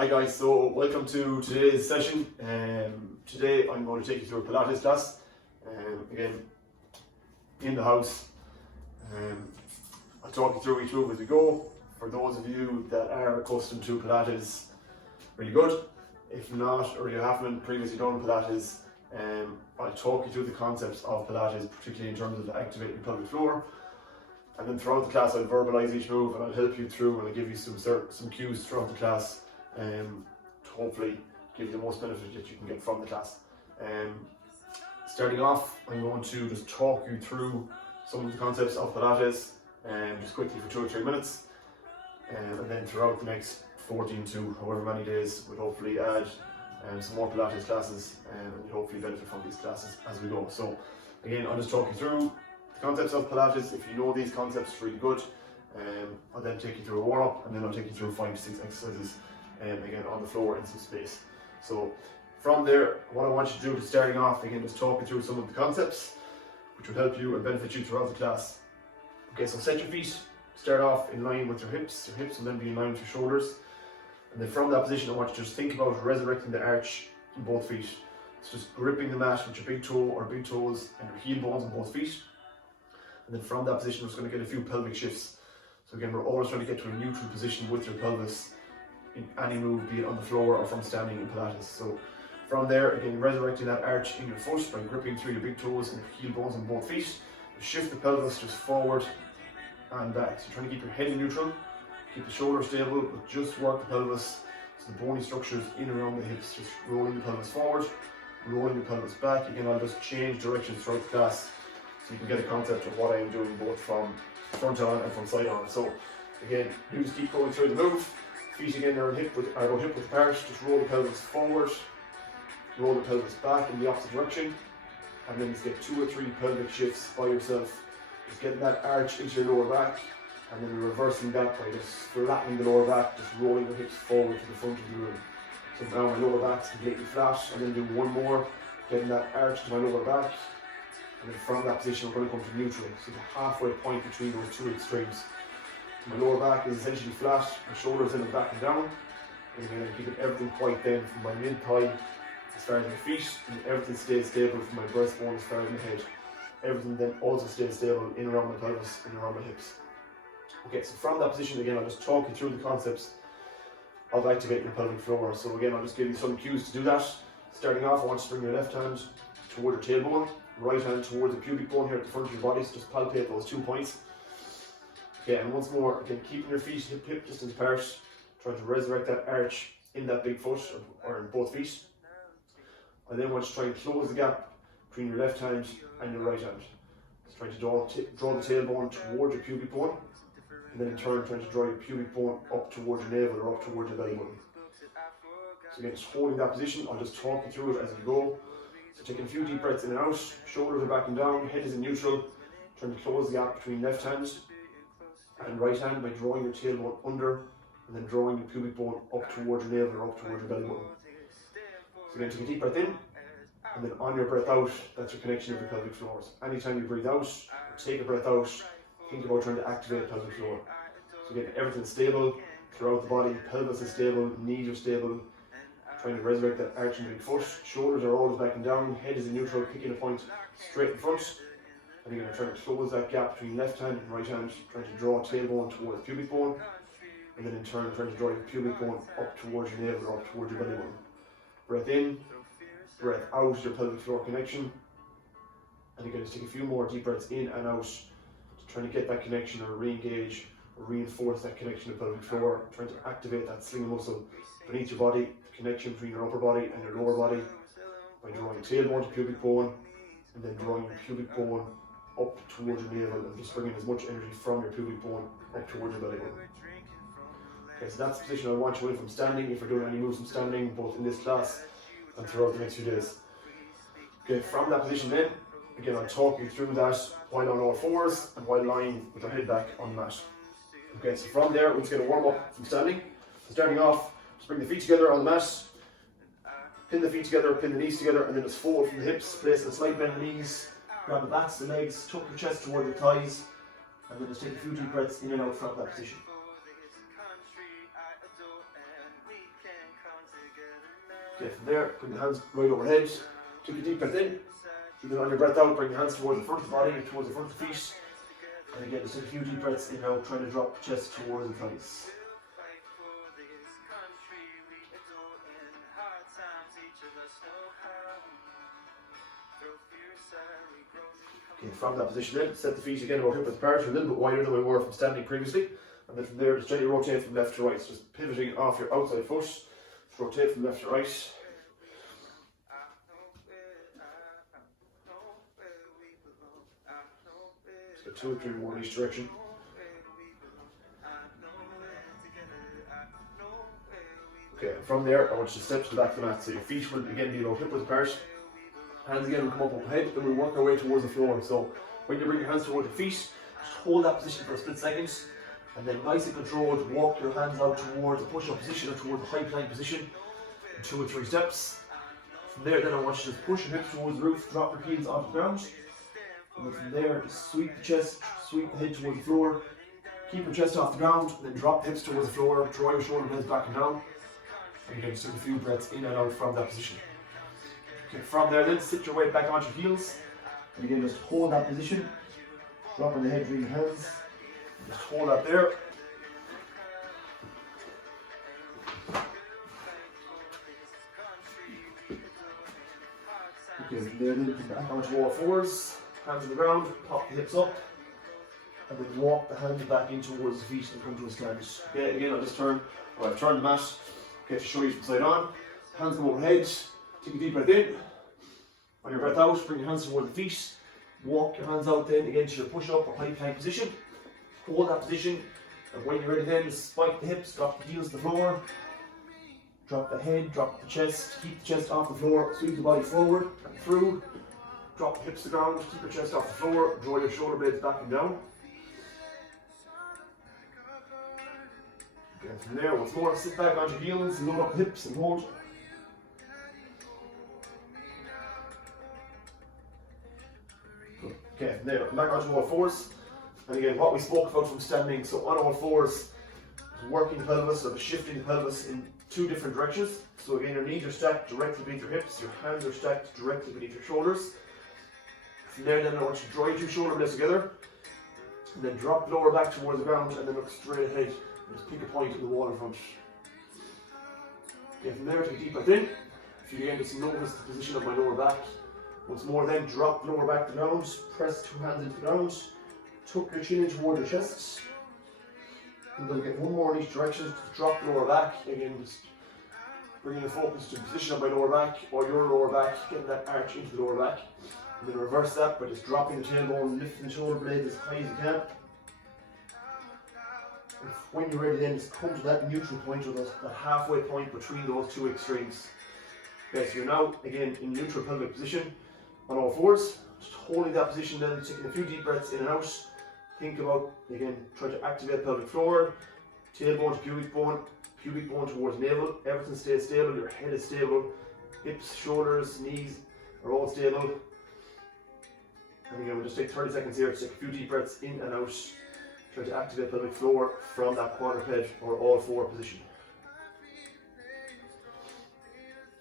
Hi guys, so welcome to today's session. Today I'm going to take you through a Pilates class. Again, in the house. I'll talk you through each move as we go. For those of you that are accustomed to Pilates, really good. If not, or you haven't previously done Pilates, I'll talk you through the concepts of Pilates, particularly in terms of activating the pelvic floor. And then throughout the class I'll verbalise each move and I'll help you through and I'll give you some cues throughout the class to hopefully give you the most benefit that you can get from the class. Starting off, I'm going to just talk you through some of the concepts of Pilates just quickly for 2 or 3 minutes, and then throughout the next 14 to however many days we'll hopefully add some more Pilates classes and you'll hopefully benefit from these classes as we go. So again, I'll just talk you through the concepts of Pilates. If you know these concepts, it's really good. I'll then take you through a warm-up and then I'll take you through 5 to 6 exercises again on the floor in some space. So from there, what I want you to do is starting off, again, just talk you through some of the concepts which will help you and benefit you throughout the class. Okay, so set your feet, start off in line with your hips will then be in line with your shoulders. And then from that position, I want you to just think about resurrecting the arch in both feet. So just gripping the mat with your big toe or big toes and your heel bones on both feet. And then from that position, we're just going to get a few pelvic shifts. So again, we're always trying to get to a neutral position with your pelvis in any move, be it on the floor or from standing in Pilates. So from there, again, resurrecting that arch in your foot by gripping through your big toes and your heel bones on both feet. Shift the pelvis just forward and back. So trying to keep your head in neutral, keep the shoulders stable, but just work the pelvis. So the bony structures in and around the hips, just rolling the pelvis forward, rolling the pelvis back. Again, I'll just change directions throughout the class so you can get a concept of what I am doing both from front on and from side on. So again, you just keep going through the move. Feet again are hip width apart, just roll the pelvis forward, roll the pelvis back in the opposite direction, and then just get 2 or 3 pelvic shifts by yourself. Just getting that arch into your lower back, and then reversing that by just flattening the lower back, just rolling the hips forward to the front of the room. So now my lower back's completely flat, and then do one more, getting that arch to my lower back, and then from that position we're going to come to neutral, so the halfway point between those 2 extremes. My lower back is essentially flat, my shoulders in and back and down, and again I'm keeping everything quite then from my mid-thigh as far as my feet, and everything stays stable from my breastbone as far as my head. Everything then also stays stable in and around my pelvis and around my hips. Okay, so from that position again, I'll just talk you through the concepts of activating your pelvic floor. So again, I'll just give you some cues to do that. Starting off, I want you to bring your left hand toward your tailbone, right hand towards the pubic bone here at the front of your body, so just palpate those 2 points. Okay, and once more, again, keeping your feet hip distance apart, trying to resurrect that arch in that big foot or in both feet. And then want you to try and close the gap between your left hand and your right hand. Just trying to draw the tailbone towards your pubic bone, and then in turn trying to draw your pubic bone up towards your navel or up towards your belly button. So again, just holding that position, I'll just talk you through it as you go. So taking a few deep breaths in and out, shoulders are back and down, head is in neutral, trying to close the gap between left hand and right hand by drawing your tailbone under and then drawing your pubic bone up towards your navel or up towards your belly button. So again, take a deep breath in, and then on your breath out, that's your connection of the pelvic floors. Anytime you breathe out, or take a breath out, think about trying to activate the pelvic floor. So again, everything's stable throughout the body, pelvis is stable, knees are stable, trying to resurrect that arch in the big foot, shoulders are always back and down, head is in neutral, picking a point straight in front. And again, I'm trying to close that gap between left hand and right hand, trying to draw tailbone towards pubic bone, and then in turn trying to draw your pubic bone up towards your navel or up towards your belly button. Breath in, breath out, your pelvic floor connection. And again, just take a few more deep breaths in and out, trying to get that connection or re-engage or reinforce that connection to the pelvic floor, trying to activate that sling muscle beneath your body, the connection between your upper body and your lower body by drawing tailbone to pubic bone, and then drawing your pubic bone up towards your navel and just bringing as much energy from your pubic bone up towards your belly button. Okay, so that's the position I want you in from standing, if you're doing any moves from standing, both in this class and throughout the next few days. Okay, from that position then, again I'll talk you through that while on all fours and while lying with our head back on the mat. Okay, so from there, we're just going to warm up from standing. So starting off, just bring the feet together on the mat, pin the feet together, pin the knees together, and then just fold from the hips, place a slight bend in the knees, grab the backs, the legs, tuck your chest toward the thighs, and then just take a few deep breaths in and out from that position. Okay, from there, bring the hands right overhead. Take a deep breath in. And then on your breath out, bring your hands towards the front of the body and towards the front of the feet. And again, just take a few deep breaths in out, trying to drop the chest towards the thighs. Okay, from that position then, set the feet again about hip width apart, a little bit wider than we were from standing previously. And then from there, just gently rotate from left to right, just pivoting off your outside foot. Just rotate from left to right. Just got 2 or 3 more in each direction. Okay, and from there, I want you to step to the back of the mat. So your feet will again be about hip width apart. Hands again will come up overhead, and we'll work our way towards the floor. So when you bring your hands towards your feet, just hold that position for a split second, and then nice and controlled, walk your hands out towards the push-up position or towards the high plank position in 2 or 3 steps. From there, then I want you to push your hips towards the roof, drop your heels onto the ground, and then from there, just sweep the chest, sweep the head towards the floor, keep your chest off the ground, and then drop the hips towards the floor, draw your shoulder blades back and down, and again, just take a few breaths in and out from that position. Okay, from there then, sit your weight back onto your heels, and again just hold that position, dropping the head between your hands, just hold that there. Okay, from there then, come back onto all fours, hands on the ground, pop the hips up, and then walk the hands back in towards the feet and come to a stand. Okay, again I'll just turn, or I've turned the mat, okay, to show you from side on, hands come overhead. Take a deep breath in. On your breath out, bring your hands toward the feet. Walk your hands out then again to your push-up or high plank position. Hold that position. And when you're ready then, just spike the hips, drop the heels to the floor. Drop the head, drop the chest. Keep the chest off the floor. Sweep the body forward and through. Drop the hips to the ground. Keep your chest off the floor. Draw your shoulder blades back and down. Okay, from there, once more, sit back onto your heels, load up the hips and hold. Okay, from there, back onto all fours. And again, what we spoke about from standing, so on all fours, working the pelvis or shifting the pelvis in 2 different directions. So again, your knees are stacked directly beneath your hips, your hands are stacked directly beneath your shoulders. From there, then I want you to draw your 2 shoulder blades together, and then drop the lower back towards the ground, and then look straight ahead, and just pick a point in the wall in front. Okay, from there, take a deep breath in. If you again just notice the position of my lower back. Once more then, drop the lower back to the ground, press 2 hands into the ground, tuck your chin in toward your chest. And then get 1 more in each direction, just drop the lower back, again just bringing the focus to the position of my lower back or your lower back, getting that arch into the lower back. And then reverse that by just dropping the tailbone, lifting the shoulder blades as high as you can. And when you're ready then, just come to that neutral point or that halfway point between those 2 extremes. Okay, so you're now again in neutral pelvic position. On all fours, just holding that position then, taking a few deep breaths in and out. Think about, again, try to activate pelvic floor, tailbone to pubic bone towards navel, everything stays stable, your head is stable, hips, shoulders, knees are all stable. And again, we'll just take 30 seconds here to take a few deep breaths in and out, try to activate pelvic floor from that quadruped or all 4 position.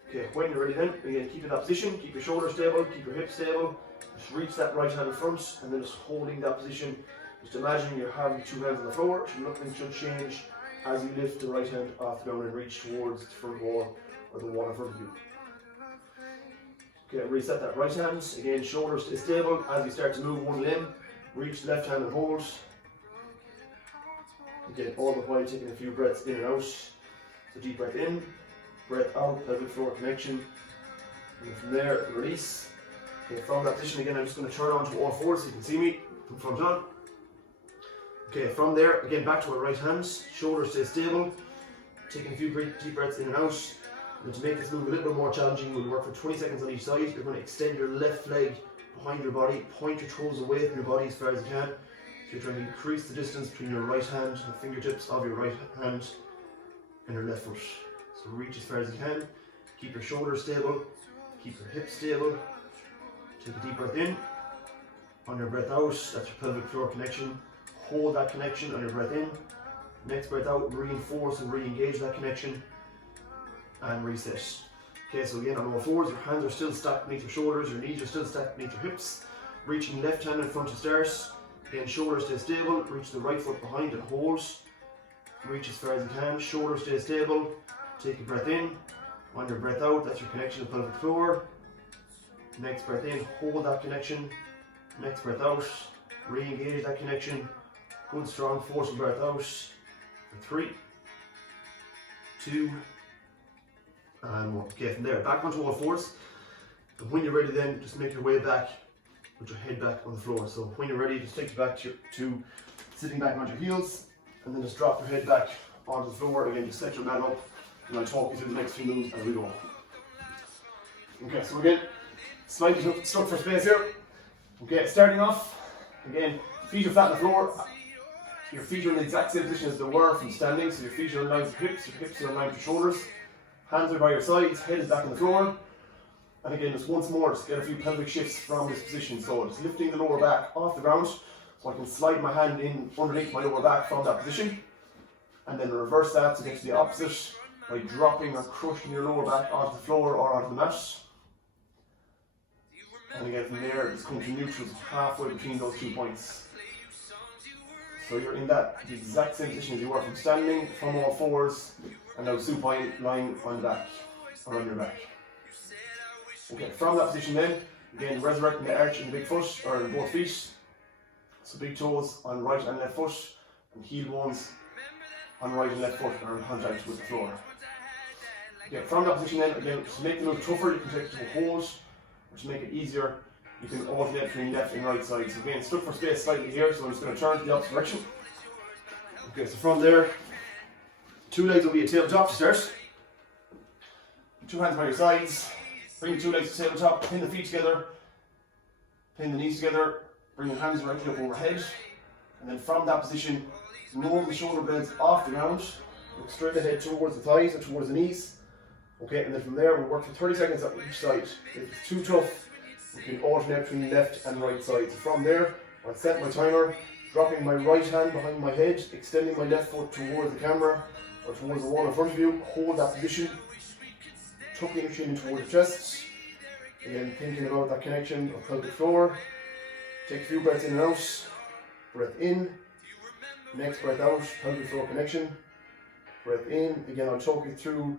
Okay, when you're ready then, again, keep in that position, keep your shoulders stable, keep your hips stable, just reach that right hand in front, and then just holding that position. Just imagine you're having 2 hands on the floor, so nothing should change as you lift the right hand off the ground and reach towards the front wall or the wall in front of you. Okay, reset that right hand, again, shoulders stay stable. As you start to move one limb, reach the left hand and hold. Again, all the while taking a few breaths in and out. So deep breath in. Breath out, pelvic floor connection, and from there, release. Okay, from that position again, I'm just going to turn on to all fours so you can see me from front on. Okay, from there, again, back to our right hand, shoulders stay stable, taking a few deep breaths in and out. And to make this move a little bit more challenging, we'll work for 20 seconds on each side. You're going to extend your left leg behind your body, point your toes away from your body as far as you can. So you're trying to increase the distance between your right hand and the fingertips of your right hand and your left foot. So reach as far as you can, keep your shoulders stable, keep your hips stable, take a deep breath in, on your breath out, that's your pelvic floor connection, hold that connection on your breath in, next breath out, reinforce and re-engage that connection, and reset. Okay, so again on all fours, your hands are still stacked beneath your shoulders, your knees are still stacked beneath your hips. Reaching left hand in front to start. Again, shoulders stay stable, reach the right foot behind and hold. Reach as far as you can, shoulders stay stable. Take a breath in. On your breath out, that's your connection to the pelvic floor. Next breath in, hold that connection. Next breath out, re-engage that connection. Good strong forceful breath out. For 3, 2, and 1. Okay, from there, back onto all fours. And when you're ready then, just make your way back with your head back on the floor. So when you're ready, just take you back to sitting back on your heels, and then just drop your head back onto the floor. Again, just set your mat up, and I'll talk you through the next few moves as we go. Okay, so again, slightly stuck for space here. Okay, starting off, again, feet are flat on the floor. Your feet are in the exact same position as they were from standing, so your feet are in line with your hips are in line with your shoulders. Hands are by your sides, head is back on the floor. And again, just once more, just get a few pelvic shifts from this position. So just lifting the lower back off the ground, so I can slide my hand in underneath my lower back from that position. And then reverse that to get to the opposite by dropping or crushing your lower back onto the floor or onto the mat. And again, from there, just come to neutral halfway between those 2 points. So you're in the exact same position as you were from standing, from all fours, and now supine lying on the back, or on your back. Okay, from that position then, again resurrecting the arch in the big foot, or in both feet. So big toes on right and left foot, and heel bones on right and left foot are in contact with the floor. Okay, from that position then, again, to make the move tougher, you can take it to a hold, or to make it easier, you can alternate between left and right side. So again, stuck for space slightly here, so I'm just going to turn to the opposite direction. Okay, so from there, 2 legs will be a tabletop to start. 2 hands by your sides. Bring the 2 legs to tabletop, pin the feet together, pin the knees together, bring your hands directly up overhead. And then from that position, roll the shoulder blades off the ground, look straight ahead towards the thighs or towards the knees. Okay, and then from there, we'll work for 30 seconds on each side. If it's too tough, we can alternate between left and right side. So from there, I'll set my timer, dropping my right hand behind my head, extending my left foot towards the camera or towards the wall in front of you. Hold that position, tucking your chin towards the chest. Again, thinking about that connection of pelvic floor. Take a few breaths in and out. Breath in. Next breath out, pelvic floor connection. Breath in. Again, I'll talk you through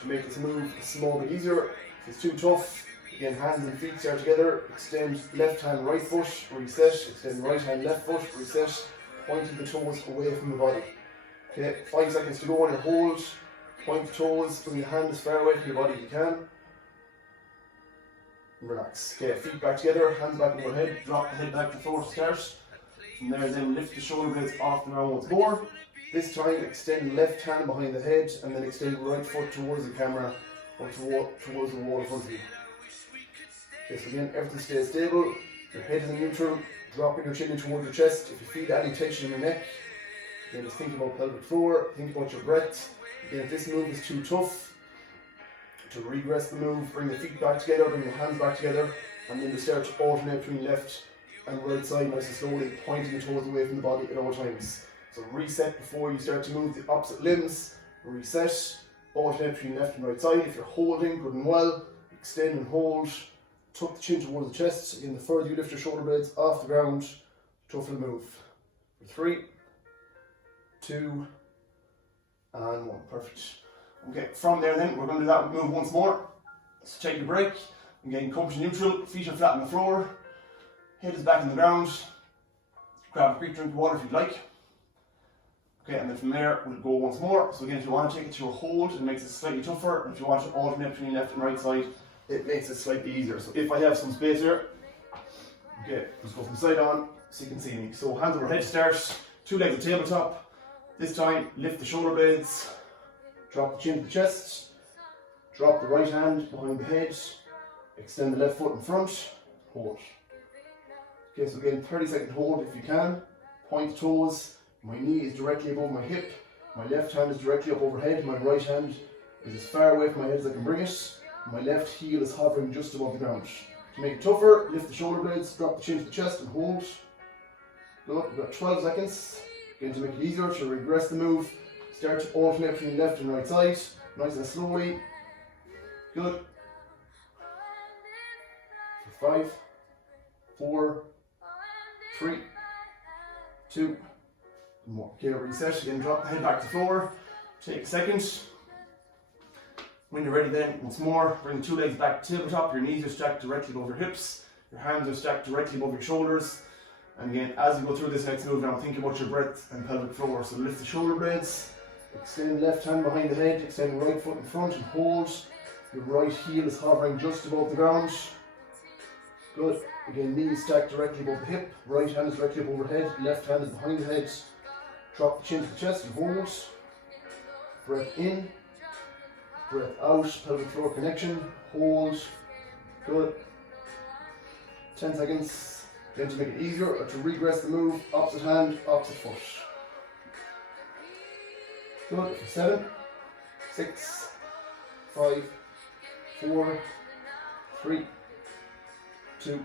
to make this move a small bit easier. If it's too tough, again, hands and feet start together. Extend left hand, right foot, reset. Extend right hand, left foot, reset. Pointing the toes away from the body. Okay, 5 seconds to go on your hold. Point the toes, bring the hand as far away from your body as you can. And relax. Okay, feet back together, hands back overhead. Drop the head back to the floor to start. From there, then lift the shoulder blades off the ground once more. This time, extend left hand behind the head and then extend right foot towards the camera or towards the wall in front of you. Okay, so again, everything stays stable. Your head is in neutral, dropping your chin in towards your chest. If you feel any tension in your neck, again, just think about pelvic floor, think about your breath. Again, if this move is too tough, to regress the move, bring the feet back together, bring the hands back together, and then to start to alternate between left and right side nice and slowly, pointing the toes away from the body at all times. So reset before you start to move the opposite limbs. Reset, alternate between left and right side. If you're holding, good and well, extend and hold. Tuck the chin towards the chest. Again, the further you lift your shoulder blades off the ground, tougher the move. For 3, 2, and 1. Perfect. Okay, from there then, we're going to do that move once more. So take a break. Again, come to neutral, feet are flat on the floor. Head is back on the ground. Grab a quick drink of water if you'd like. Okay, and then from there, we'll go once more. So again, if you want to take it to a hold, it makes it slightly tougher. And if you want to alternate between left and right side, it makes it slightly easier. So if I have some space here, okay, just go from side on so you can see me. So hands over head start, 2 legs at tabletop. This time, lift the shoulder blades, drop the chin to the chest, drop the right hand behind the head, extend the left foot in front, hold. Okay, so again, 30-second hold if you can. Point the toes. My knee is directly above my hip. My left hand is directly up overhead. My right hand is as far away from my head as I can bring it. My left heel is hovering just above the ground. To make it tougher, lift the shoulder blades, drop the chin to the chest and hold. Good, we've got 12 seconds. Again, to make it easier, to regress the move, start to alternate between left and right side, nice and slowly. Good. For 5, 4, 3, 2, more. Okay, reset. Again, drop the head back to the floor. Take a second. When you're ready then, once more, bring the two legs back to tabletop. Your knees are stacked directly above your hips. Your hands are stacked directly above your shoulders. And again, as you go through this next move now, think about your breath and pelvic floor. So lift the shoulder blades, extend left hand behind the head, extend right foot in front and hold. Your right heel is hovering just above the ground. Good. Again, knees stacked directly above the hip, right hand is directly above overhead, left hand is behind the head. Drop the chin to the chest and hold. Breath in, breath out, pelvic floor connection, hold. Good. 10 seconds. Then to make it easier, or to regress the move, opposite hand, opposite foot. Good. For 7, 6, 5, 4, 3, 2,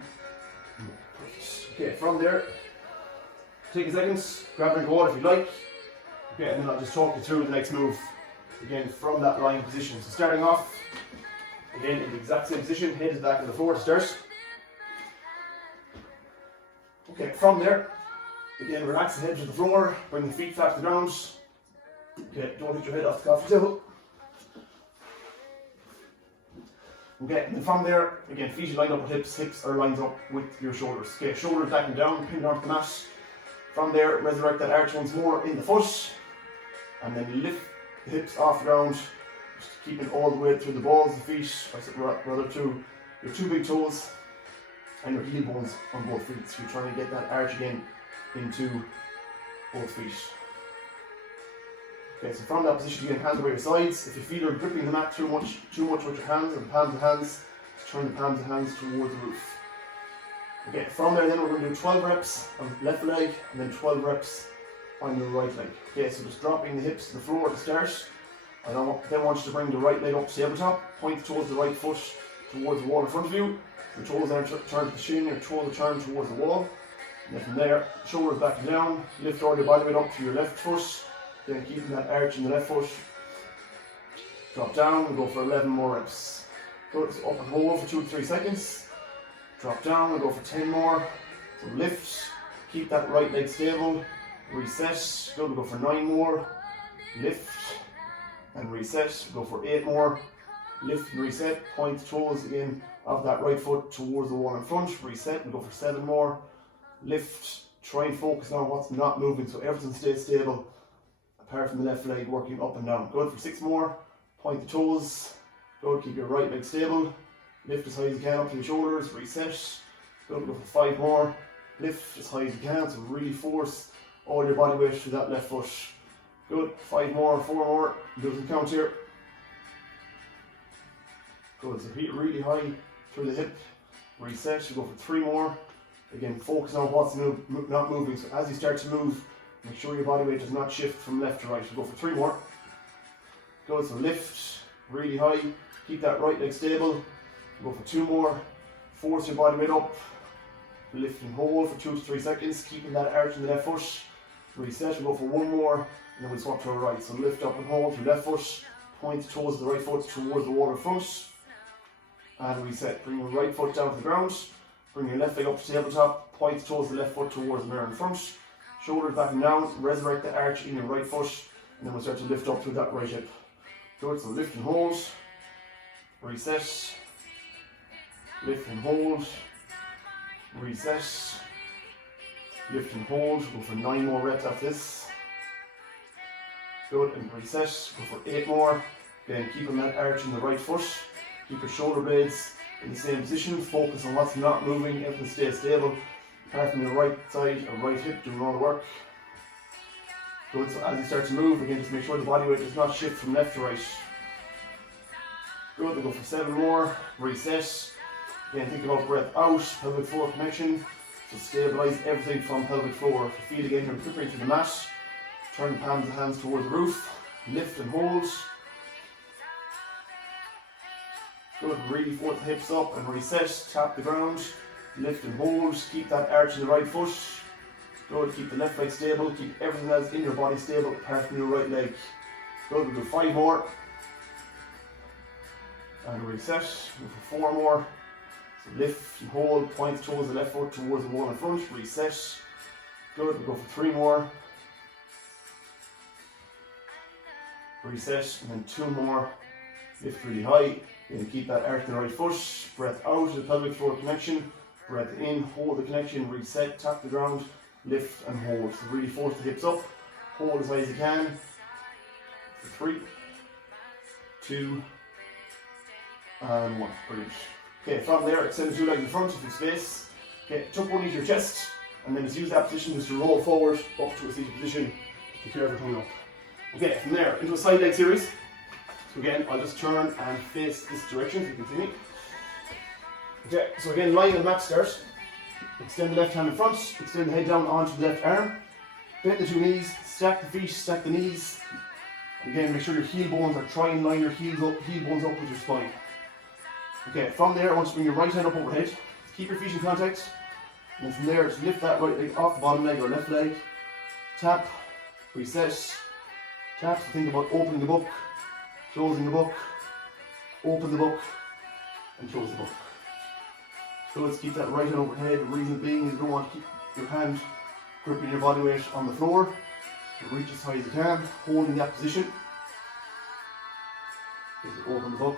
okay, from there, take a second, grab a drink of water if you like. Okay, and then I'll just talk you through the next move, again from that lying position. So starting off, again in the exact same position, head is back on the floor to start. Okay, from there, again relax the head to the floor, bring the feet flat to the ground. Okay, don't hit your head off the coffee table. Okay, and then from there, again, feet are lined up with hips, hips are lined up with your shoulders. Okay, shoulders back and down, pinned onto the mat. From there, resurrect that arch once more in the foot, and then lift the hips off the ground, just keeping all the way through the balls of the feet, or rather to your two big toes, and your heel bones on both feet. So you're trying to get that arch again into both feet. Okay, so from that position, you can hands away your sides. If you feel you're gripping the mat too much with your hands, or the palms of hands, turn the palms of hands towards the roof. Okay, from there then we're going to do 12 reps on the left leg, and then 12 reps on your right leg. Okay, so just dropping the hips to the floor to start. I then want you to bring the right leg up to tabletop, point towards the right foot towards the wall in front of you. Your toes are turned to the shin, your toes are turned towards the wall. And then from there, shoulders back and down, lift all your body weight up to your left foot. Then keeping that arch in the left foot. Drop down and go for 11 more reps. Good, so up and hold for 2 to 3 seconds. Drop down and go for 10 more. So lift, keep that right leg stable. Reset, good, go for 9 more. Lift and reset, go for 8 more. Lift and reset, point the toes again of that right foot towards the wall in front. Reset and go for 7 more. Lift, try and focus on what's not moving so everything stays stable. Apart from the left leg working up and down. Good, for 6 more. Point the toes. Good, keep your right leg stable. Lift as high as you can up to your shoulders. Reset. Good, go for 5 more. Lift as high as you can. So really force all your body weight through that left foot. Good, 5 more, 4 more. Do some count here. Good, so hit really high through the hip. Reset, you go for 3 more. Again, focus on what's not moving. So as you start to move, make sure your body weight does not shift from left to right. So go for 3 more. Good, so lift really high. Keep that right leg stable. Go for 2 more. Force your body weight up. Lift and hold for 2 to 3 seconds. Keeping that arch in the left foot. Reset, we'll go for 1 more. And then we'll swap to our right. So lift up and hold your left foot. Point the toes of the right foot towards the wall in front. And reset. Bring your right foot down to the ground. Bring your left leg up to tabletop. Point the toes of the left foot towards the mirror in front. Shoulders back and down, resurrect the arch in your right foot, and then we'll start to lift up through that right hip. Good, so lift and hold, reset, lift and hold, reset, lift and hold. Go for 9 more reps after this. Good, and reset, go for 8 more. Again, keeping that arch in the right foot, keep your shoulder blades in the same position, focus on what's not moving, everything stays stable. Apart from your right side or right hip doing all the work. Good, so as you start to move, again just make sure the body weight does not shift from left to right. Good, we'll go for 7 more, reset. Again, think about breath out, pelvic floor connection. So stabilize everything from pelvic floor. If you feel again you're gripping to the mat, turn the palms of the hands towards the roof, lift and hold. Good, really force the hips up and reset, tap the ground. Lift and hold, keep that arch in the right foot. Good, keep the left leg stable, keep everything else in your body stable apart from your right leg. Good, we'll do 5 more. and reset. Go for 4 more. So lift and hold, point the toes of the left foot towards the wall in front, reset. Good, we'll go for 3 more. Reset, and then 2 more. Lift really high, then keep that arch in the right foot. Breath out to the pelvic floor connection. Breath in, hold the connection, reset, tap the ground, lift and hold. So really force the hips up, hold as high as you can. For 3, 2, and 1. Brilliant. Okay, from there, extend the 2 legs in front if you have space. Okay, tuck one into your chest, and then just use that position just to roll forward up to a seated position. Be careful coming up. Okay, from there, into a side leg series. So again, I'll just turn and face this direction, if you can see me. Okay, so again, lying on the mat start. Extend the left hand in front, extend the head down onto the left arm. Bend the 2 knees, stack the feet, stack the knees. Again, make sure your heel bones are trying to line your heel bones up with your spine. Okay, from there, I want you to bring your right hand up overhead. Keep your feet in contact. And then from there, just lift that right leg off the bottom leg or left leg. Tap, reset. Tap, so think about opening the book, closing the book, open the book, and close the book. So let's keep that right hand overhead. The reason being is you don't want to keep your hand gripping your body weight on the floor. So reach as high as you can, holding that position. Just open the book,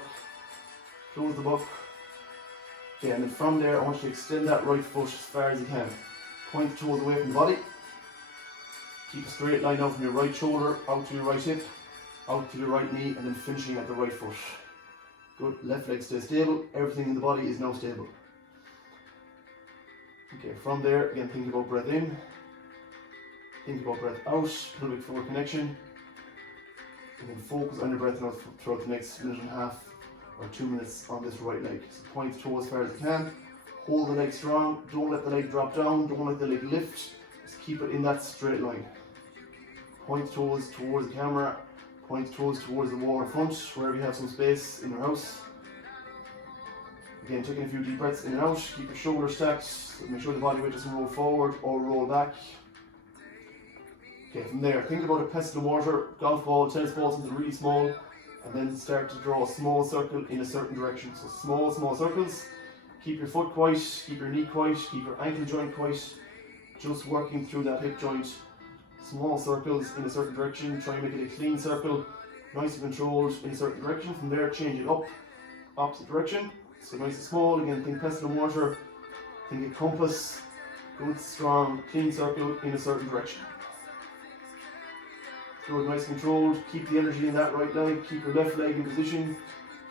close the book. Okay, and then from there, I want you to extend that right foot as far as you can. Point the toes away from the body. Keep a straight line out from your right shoulder, out to your right hip, out to the right knee, and then finishing at the right foot. Good, left leg stays stable, everything in the body is now stable. Okay, from there, again, think about breath in, think about breath out, pelvic floor connection, and then focus on your breath out throughout the next minute and a half or 2 minutes on this right leg. So point the toe as far as you can, hold the leg strong, don't let the leg drop down, don't let the leg lift, just keep it in that straight line. Point the toes towards the camera, point the toes towards the wall in front, wherever you have some space in your house. Again, taking a few deep breaths in and out, keep your shoulders stacked, make sure the body weight doesn't roll forward or roll back. Okay, from there, think about a pestle of water, golf ball, tennis ball, something really small, and then start to draw a small circle in a certain direction. So small circles. Keep your foot quiet, keep your knee quiet, keep your ankle joint quiet, just working through that hip joint. Small circles in a certain direction, try and make it a clean circle, nice and controlled in a certain direction. From there, change it up, opposite direction. So nice and small, again, think pestle and water, think a compass, good, strong, clean circle in a certain direction. Good, nice and controlled, keep the energy in that right leg, keep your left leg in position,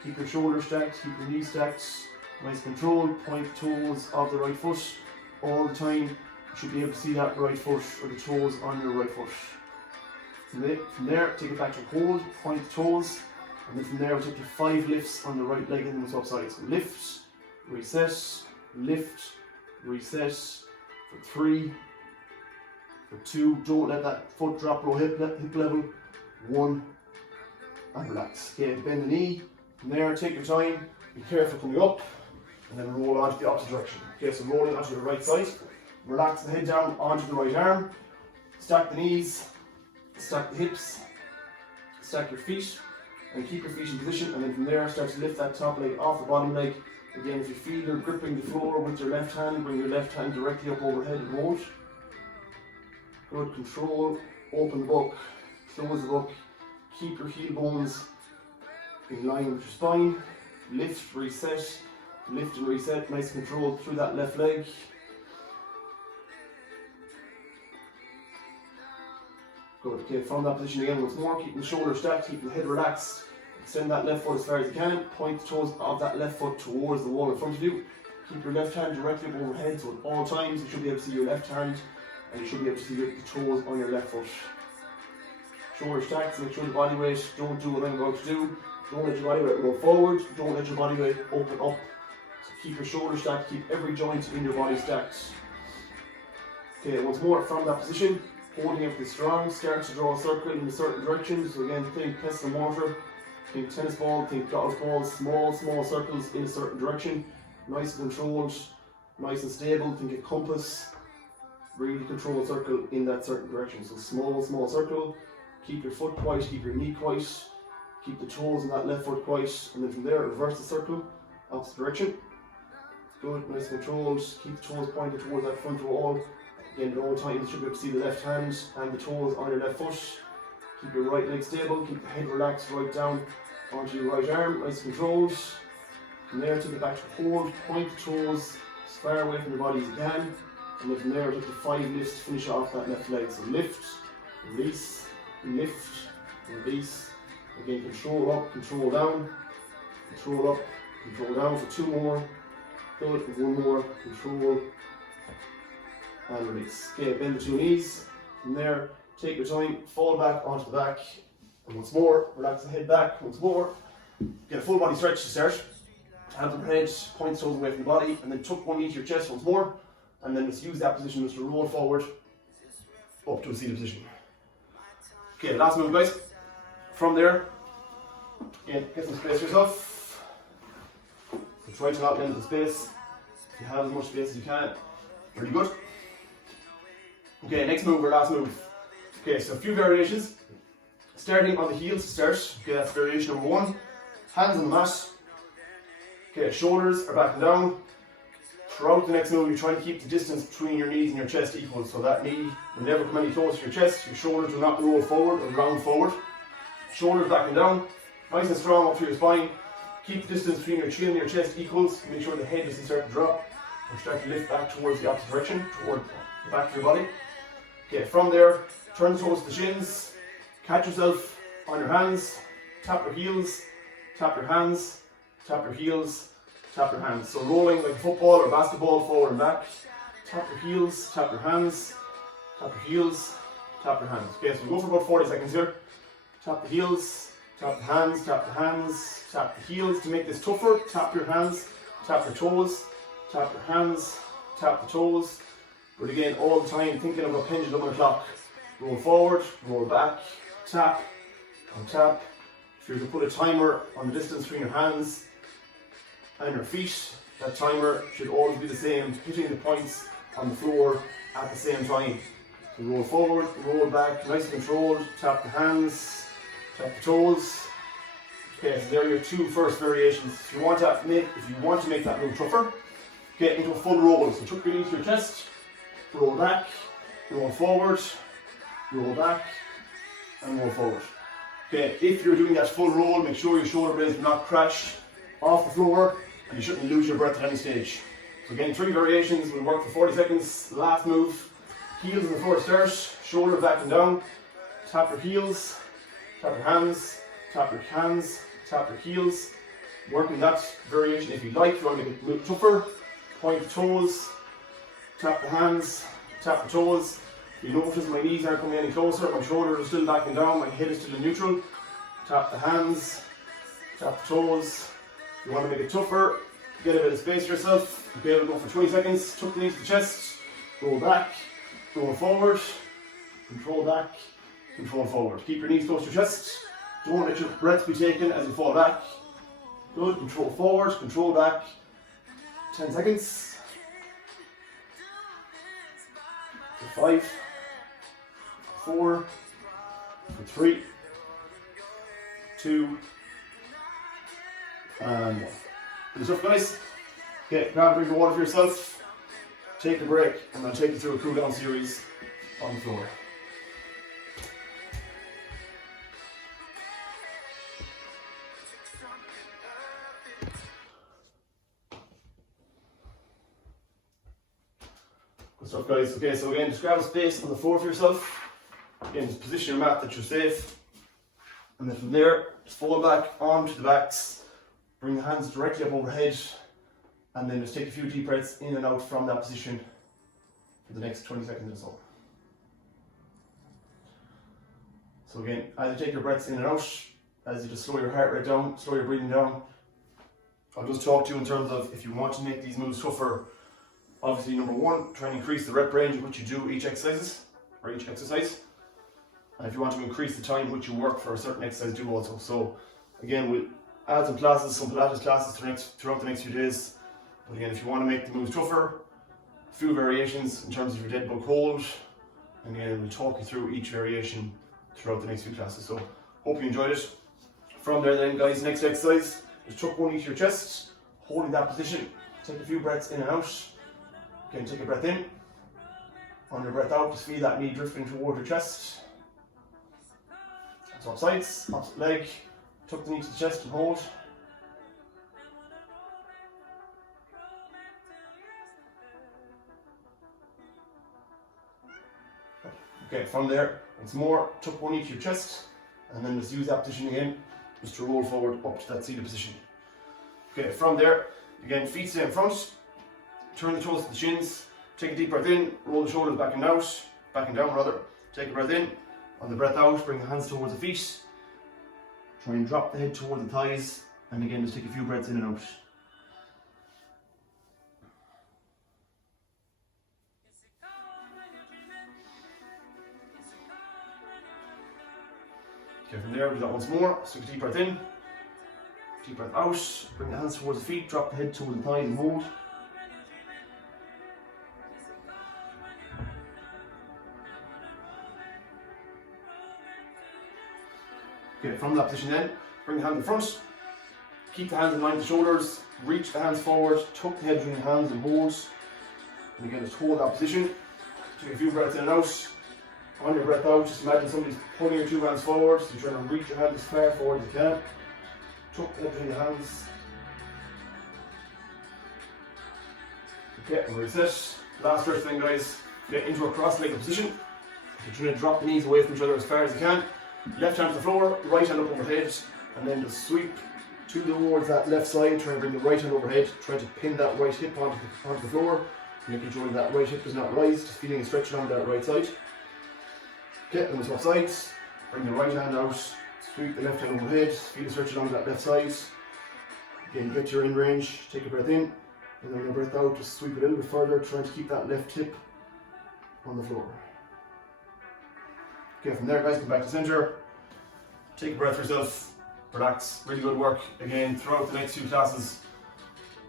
keep your shoulders stacked, keep your knees stacked, nice and controlled, point the toes of the right foot all the time. You should be able to see that right foot or the toes on your right foot. From there, take it back to hold, point the toes, and then from there we'll take your 5 lifts on the right leg and then swap sides. So lift, reset, for 3, for 2, don't let that foot drop below hip level, 1, and relax. Okay, bend the knee, from there take your time, be careful coming up, and then roll onto the opposite direction. Okay, so rolling onto the right side. Relax the head down onto the right arm, stack the knees, stack the hips, stack your feet, and keep your feet in position, and then from there start to lift that top leg off the bottom leg. Again, if you feel you're gripping the floor with your left hand, bring your left hand directly up overhead and hold. Good, control, open the book, close the book, keep your heel bones in line with your spine, lift, reset, lift and reset, nice and controlled through that left leg. Good, okay, from that position again once more, keeping the shoulders stacked, keeping the head relaxed. Extend that left foot as far as you can, point the toes of that left foot towards the wall in front of you. Keep your left hand directly up overhead, so at all times you should be able to see your left hand and you should be able to see the toes on your left foot. Shoulders stacked, so make sure the body weight, don't do what I'm about to do. Don't let your body weight go forward, don't let your body weight open up. So keep your shoulders stacked, keep every joint in your body stacked. Okay, once more from that position, holding everything strong, start to draw a circle in a certain direction. So again, think pestle and mortar, think tennis ball, think golf ball, small circles in a certain direction. Nice and controlled, nice and stable, think a compass, really controlled circle in that certain direction. So small circle, keep your foot quiet, keep your knee quiet, Keep the toes in that left foot quiet, and then from there, reverse the circle, opposite direction. Good, nice and controlled. Keep the toes pointed towards that front wall. Again, at all times, you should be able to see the left hand and the toes on your left foot. Keep your right leg stable, keep the head relaxed right down onto your right arm, nice and controlled. From there, take it back to hold, point the toes as far away from your body as you can. And then from there, take the 5 lifts to finish off that left leg. So lift, release, lift, release. Again, control up, control down, control up, control down for 2 more. Good, 1 more, control, and release. Okay, bend the 2 knees. From there, take your time, fall back onto the back. And once more, relax the head back, once more. Get a full body stretch to start. Hands on your head, point toes away from the body, and then tuck one knee to your chest once more. And then just use that position just to roll forward up to a seated position. Okay, last move, guys. From there, again, get some space for yourself. So try to not limit the space. If you have as much space as you can, very good. Okay, next move or last move. Okay, so a few variations. Starting on the heels to start. Okay, that's variation number 1. Hands on the mat. Okay, shoulders are back and down. Throughout the next move, you're trying to keep the distance between your knees and your chest equal. So that knee will never come any closer to your chest. Your shoulders will not roll forward or round forward. Shoulders back and down. Nice and strong up to your spine. Keep the distance between your chin and your chest equals. Make sure the head doesn't start to drop or start to lift back towards the opposite direction, toward the back of your body. Okay, from there, turn toes to the shins. Catch yourself on your hands. Tap your heels. Tap your hands. Tap your heels. Tap your hands. So rolling like a football or basketball forward and back. Tap your heels. Tap your hands. Tap your heels. Tap your hands. Okay, so we go for about 40 seconds here. Tap the heels. Tap the hands. Tap the hands. Tap the heels. To make this tougher, tap your hands. Tap your toes. Tap your hands. Tap the toes. But again, all the time thinking of a pendulum on a clock. Roll forward, roll back, tap, and tap. If you were to put a timer on the distance between your hands and your feet, that timer should always be the same, hitting the points on the floor at the same time. So roll forward, roll back, nice and controlled, tap the hands, tap the toes. Okay, so there are your 2 first variations. If you want to make that move tougher, get into a full roll. So tuck your knee to your chest, roll back, roll forward, roll back, and roll forward. Okay, if you're doing that full roll, make sure your shoulder blades do not crash off the floor, and you shouldn't lose your breath at any stage. So again, 3 variations, we'll work for 40 seconds. Last move, heels on the floor start, shoulder back and down. Tap your heels, tap your hands, tap your hands, tap your heels. Working that variation if you like. If you want to make it a little tougher, point the toes, tap the hands, tap the toes. You notice my knees aren't coming any closer, my shoulders are still back and down, my head is still in neutral. Tap the hands, tap the toes. If you want to make it tougher, get a bit of space for yourself. You'll be able to go for 20 seconds, tuck the knees to the chest, roll back, roll forward, control back, control forward. Keep your knees close to your chest. Don't let your breath be taken as you fall back. Good, control forward, control back. 10 seconds. 5, 4, 3, 2, and 1. Good stuff, guys. Okay, grab a drink of water for yourself, take a break, and I'll take you through a cool down series on the floor. Good stuff, guys. Okay, so again, just grab a space on the floor for yourself. Again, just position your mat that you're safe. And then from there, just fall back onto the backs. Bring the hands directly up overhead. And then just take a few deep breaths in and out from that position for the next 20 seconds or so. So again, as you take your breaths in and out, as you just slow your heart rate down, slow your breathing down, I'll just talk to you in terms of if you want to make these moves tougher. Obviously, number 1, try and increase the rep range at which you do each exercise. And if you want to increase the time which you work for a certain exercise, do also. So again, we'll add some classes, some Pilates classes throughout the next few days. But again, if you want to make the moves tougher, a few variations in terms of your dead bug hold. And again, we'll talk you through each variation throughout the next few classes. So hope you enjoyed it. From there then guys, next exercise, just tuck one knee to your chest, holding that position. Take a few breaths in and out. Again, take a breath in. On your breath out, just feel that knee drifting toward your chest. Swap sides, opposite leg, tuck the knee to the chest and hold. Okay, from there, once more, tuck one knee to your chest, and then just use that position again, just to roll forward up to that seated position. Okay, from there, again, feet stay in front, turn the toes to the shins, take a deep breath in, roll the shoulders back and down rather. Take a breath in, on the breath out, bring the hands towards the feet, try and drop the head towards the thighs, and again, just take a few breaths in and out. Okay, from there, do that once more. So take a deep breath in, deep breath out, bring the hands towards the feet, drop the head towards the thighs and hold. Okay, from that position then, bring the hand in front, keep the hands in line with the shoulders, reach the hands forward, tuck the head between the hands and hold. And again, just hold that position. Take a few breaths in and out. On your breath out, just imagine somebody's pulling your two hands forward, so you're trying to reach your hands as far forward as you can. Tuck the head between the hands. Okay, and reset. Last stretch thing guys, get into a cross-legged position. You're trying to drop the knees away from each other as far as you can. Left hand to the floor, right hand up overhead, and then just sweep towards that left side, trying to bring the right hand overhead, trying to pin that right hip onto the floor, making sure that right hip does not rise, just feeling a stretch along that right side. Okay, and we swap sides, bring the right hand out, sweep the left hand overhead, feel a stretch along that left side. Again, get your in range, take a breath in, and then on your breath out, just sweep it a little bit further, trying to keep that left hip on the floor. Okay, from there guys, come back to center, take a breath for yourself, relax, really good work. Again, throughout the next few classes,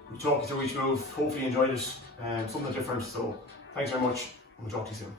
we'll talk you through each move, hopefully you enjoyed it, something different, so thanks very much, and we'll talk to you soon.